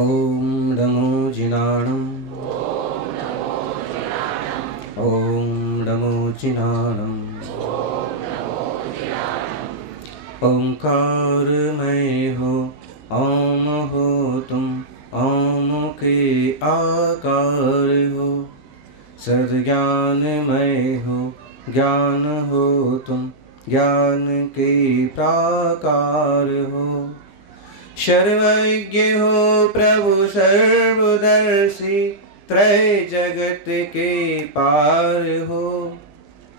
ओम नमो जिनाणं ओम नमो जिनाणं ओंकारमय हो ओम हो तुम ओम के आकार हो सद्ज्ञानमय हो ज्ञान हो तुम ज्ञान के प्राकार हो सर्वज्ञ हो प्रभु सर्वदर्शी त्रय जगत के पार हो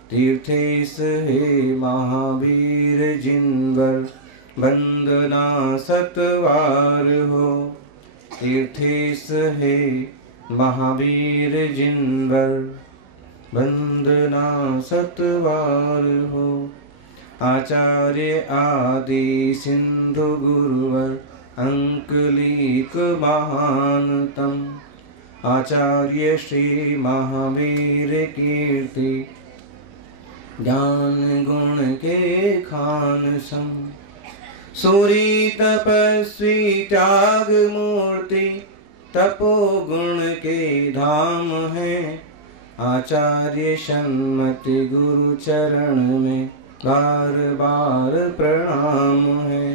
तीर्थेश हे महावीर जिनवर वंदना सतवार हो तीर्थेश हे महावीर जिनवर वंदना सतवार हो आचार्य आदि सिंधु गुरुवर अंकलिक महानतम आचार्य श्री महावीर कीर्ति ज्ञान गुण के खान सम सूरी तपस्वी त्याग मूर्ति तपो गुण के धाम है आचार्य सन्मति गुरु चरण में बार बार प्रणाम है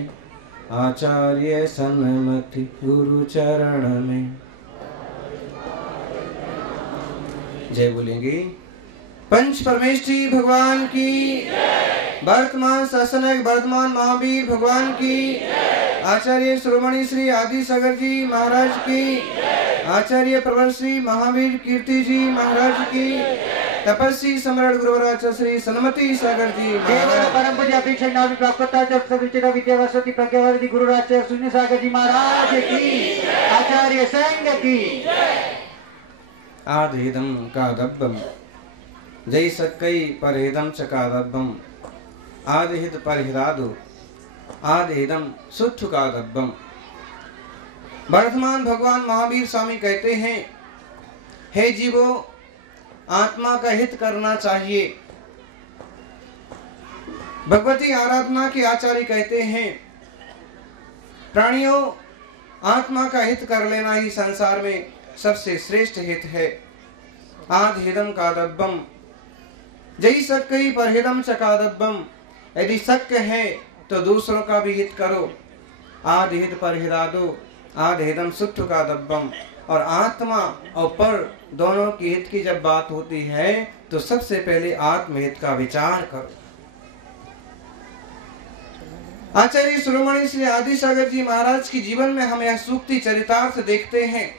आचार्य सन्मति गुरु चरण में जय बोलेंगे। पंच परमेष्ठी भगवान की, वर्तमान शासनक वर्तमान महावीर भगवान की, आचार्य श्रोमणी श्री आदि सागर जी महाराज की, आचार्य प्रवर श्री महावीर कीर्ति जी महाराज की, तपस्वी सम्राट गुरुवराज श्री सन्मति सागर जी परम पूज्य अपेक्षा नाम प्राप्तता विद्यावसति प्रज्ञावती गुरुराज शून्य सागर जी महाराज की, आचार्य संघ की। आधेदम कादब्बम जय सक्कई परहेदम चकादब्बम आधेद परहिदादो आधेदम सुट्ठु कादब्बम। वर्तमान भगवान महावीर स्वामी कहते हैं, हे जीवो आत्मा का हित करना चाहिए। भगवती आराधना के आचार्य कहते हैं, प्राणियों आत्मा का हित कर लेना ही संसार में सबसे श्रेष्ठ हित है। आधेदम कादब्बम जय सक्कई परहिदम चकादब्बम यदि शक्य है तो दूसरों का भी हित करो। आधेद परहिदादो आधेदम सुट्ठु कादब्बम। और आत्मा और पर दोनों की हित की जब बात होती है तो सबसे पहले आत्महित का विचार करो। आचार्य शिरोमणि श्री आदि सागर जी महाराज की जीवन में हम यह सूक्ति चरितार्थ देखते हैं,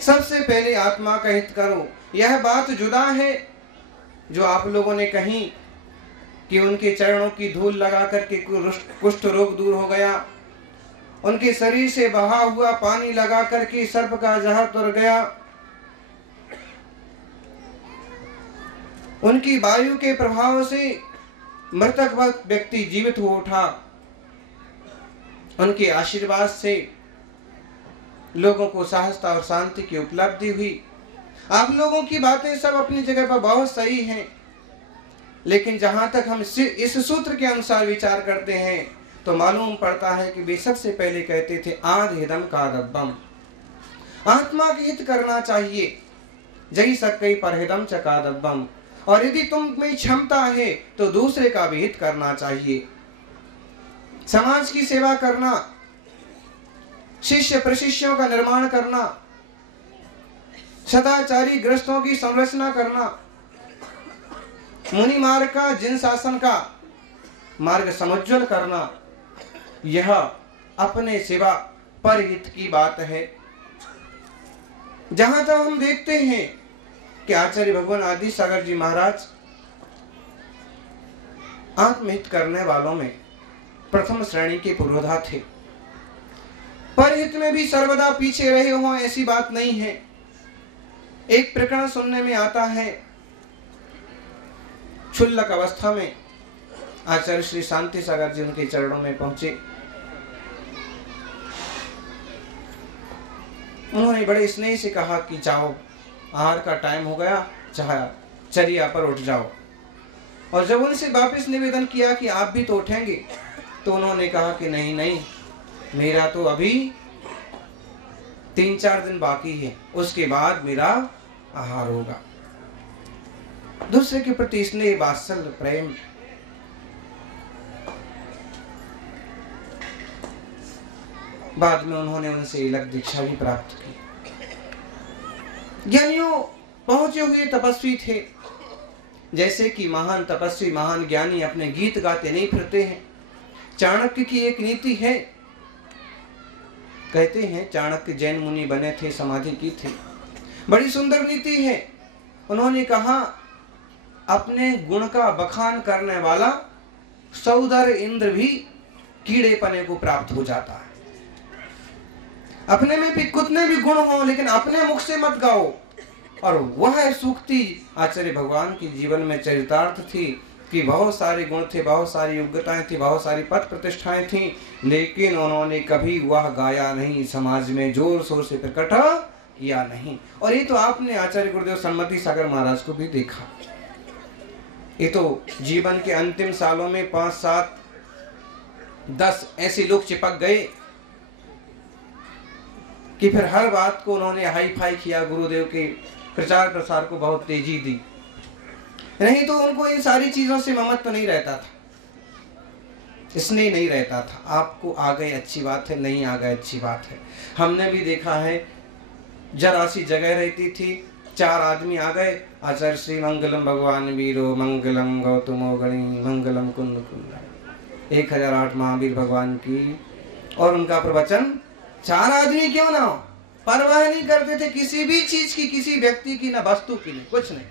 सबसे पहले आत्मा का हित करो। यह बात जुदा है जो आप लोगों ने कही कि उनके चरणों की धूल लगा करके कुष्ठ रोग दूर हो गया, उनके शरीर से बहा हुआ पानी लगा करके सर्प का जहर तुर गया, उनकी वायु के प्रभाव से मृतक व्यक्ति जीवित हो उठा, उनके आशीर्वाद से लोगों को सहजता और शांति की उपलब्धि हुई। आप लोगों की बातें सब अपनी जगह पर बहुत सही हैं, लेकिन जहां तक हम इस सूत्र के अनुसार विचार करते हैं तो मालूम पड़ता है कि वे सबसे पहले कहते थे आधेदम कादब्बम, आत्मा की हित करना चाहिए। जय सक्कई परहिदम च कादब्बम। और यदि तुम में क्षमता है तो दूसरे का भी हित करना चाहिए। समाज की सेवा करना, शिष्य प्रशिष्यों का निर्माण करना, सदाचारी ग्रस्तों की संरचना करना, मुनि मार्ग का जिन शासन का मार्ग समुज्ज्वल करना, यह अपने सिवा परहित की बात है। जहां तक हम देखते हैं कि आचार्य भगवान आदि सागर जी महाराज आत्महित करने वालों में प्रथम श्रेणी के पुरोधा थे। परहित में भी सर्वदा पीछे रहे हो ऐसी बात नहीं है। एक प्रकरण सुनने में आता है, क्षुल्लक अवस्था में आचार्य श्री शांति सागर जी उनके चरणों में पहुंचे। उन्होंने बड़े स्नेह से कहा कि जाओ, आहार का टाइम हो गया, चर्या पर उठ जाओ। और जब उनसे वापस निवेदन किया कि आप भी तो उठेंगे, तो उन्होंने कहा कि नहीं नहीं, मेरा तो अभी 3-4 दिन बाकी है, उसके बाद मेरा आहार होगा। दूसरे के प्रति स्नेह, वात्सल्य, प्रेम। बाद में उन्होंने उनसे अलग दीक्षा भी प्राप्त की। ज्ञानियों पहुंचे हुए तपस्वी थे। जैसे कि महान तपस्वी, महान ज्ञानी अपने गीत गाते नहीं फिरते हैं। चाणक्य की एक नीति है, कहते हैं चाणक्य जैन मुनि बने थे, समाधि की थी, बड़ी सुंदर नीति है। उन्होंने कहा अपने गुण का बखान करने वाला सौदर इंद्र भी कीड़े पने को प्राप्त हो जाता है। अपने में भी कितने भी गुण हो, लेकिन अपने मुख से मत गाओ। और वह सूक्ति आचार्य भगवान के जीवन में चरितार्थ थी कि बहुत सारे गुण थे, बहुत सारी योग्यताएं थी, बहुत सारी पद प्रतिष्ठाएं थी, लेकिन उन्होंने कभी वह गाया नहीं, समाज में जोर शोर से प्रकट किया नहीं। और ये तो आपने आचार्य गुरुदेव सन्मति सागर महाराज को भी देखा। ये तो जीवन के अंतिम सालों में 5, 7, 10 ऐसे लोग चिपक गए कि फिर हर बात को उन्होंने हाई फाई किया, गुरुदेव के प्रचार प्रसार को बहुत तेजी दी। नहीं तो उनको इन सारी चीजों से ममत्व नहीं रहता था, इसलिए नहीं रहता था। आपको आ गए अच्छी बात है, नहीं आ गए अच्छी बात है। हमने भी देखा है, जरा सी जगह रहती थी, 4 आदमी आ गए, आचार्य श्री मंगलम भगवान वीरो, मंगलम गौतमो गणी, मंगलम कुंद कुंद, 1008 महावीर भगवान की। और उनका प्रवचन 4 आदमी क्यों ना हो, परवाह नहीं करते थे किसी भी चीज की, किसी व्यक्ति की, ना वस्तु की, नहीं कुछ नहीं।